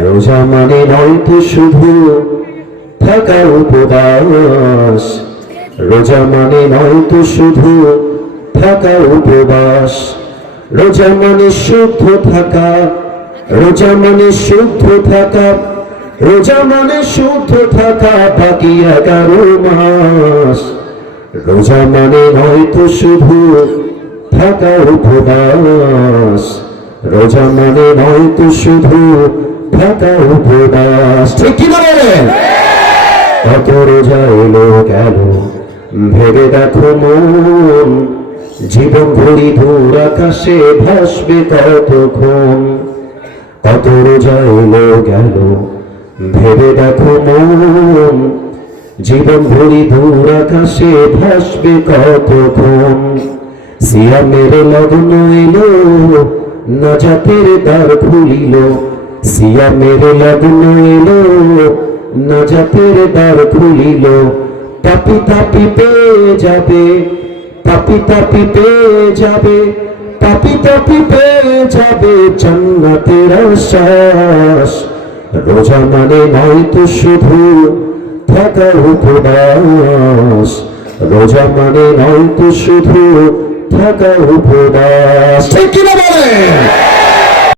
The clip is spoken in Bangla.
রোজা মানে নয় তো শুধু থাকা উপবাস, রোজা মানে নয় তো শুধু থাকা উপবাস, রোজা মানে শুদ্ধ থাকা, রোজা মানে শুদ্ধ থাকা, রোজা মানে শুদ্ধ থাকা বাকি 11 মাস। রোজা মানে নয় তো শুধু থাকা উপবাস, রোজা মানে নয় তো শুধু থাকা উপবাস। ঠিক কি বলেন? কত রোজা এলো গেল ভেবে দেখো মন, জীবন ঘড়ি দূর আকাশে ভাসবে কতক্ষণ। কত রোজা এলো গেল ভেবে দেখো মন, জীবন ঘড়ি দূর আকাশে ভাসবে কতক্ষণ। সিয়ামের লগ্ন এলো নাজাতের দ্বার খুলিল, সিয়ামের লগ্ন এলো নাজাতের দ্বার খুলিল। পাপি তাপি পেয়ে যাবে, পাপি তাপি পেয়ে যাবে, পাপি তাপি পেয়ে যাবে জান্নাতের আশ্বাস। রোজা মানে নয় তো শুধু থাকা উপবাস, রোজা মানে নয় তো শুধু থাকা উপবাস। ঠিক কিনা বলেন?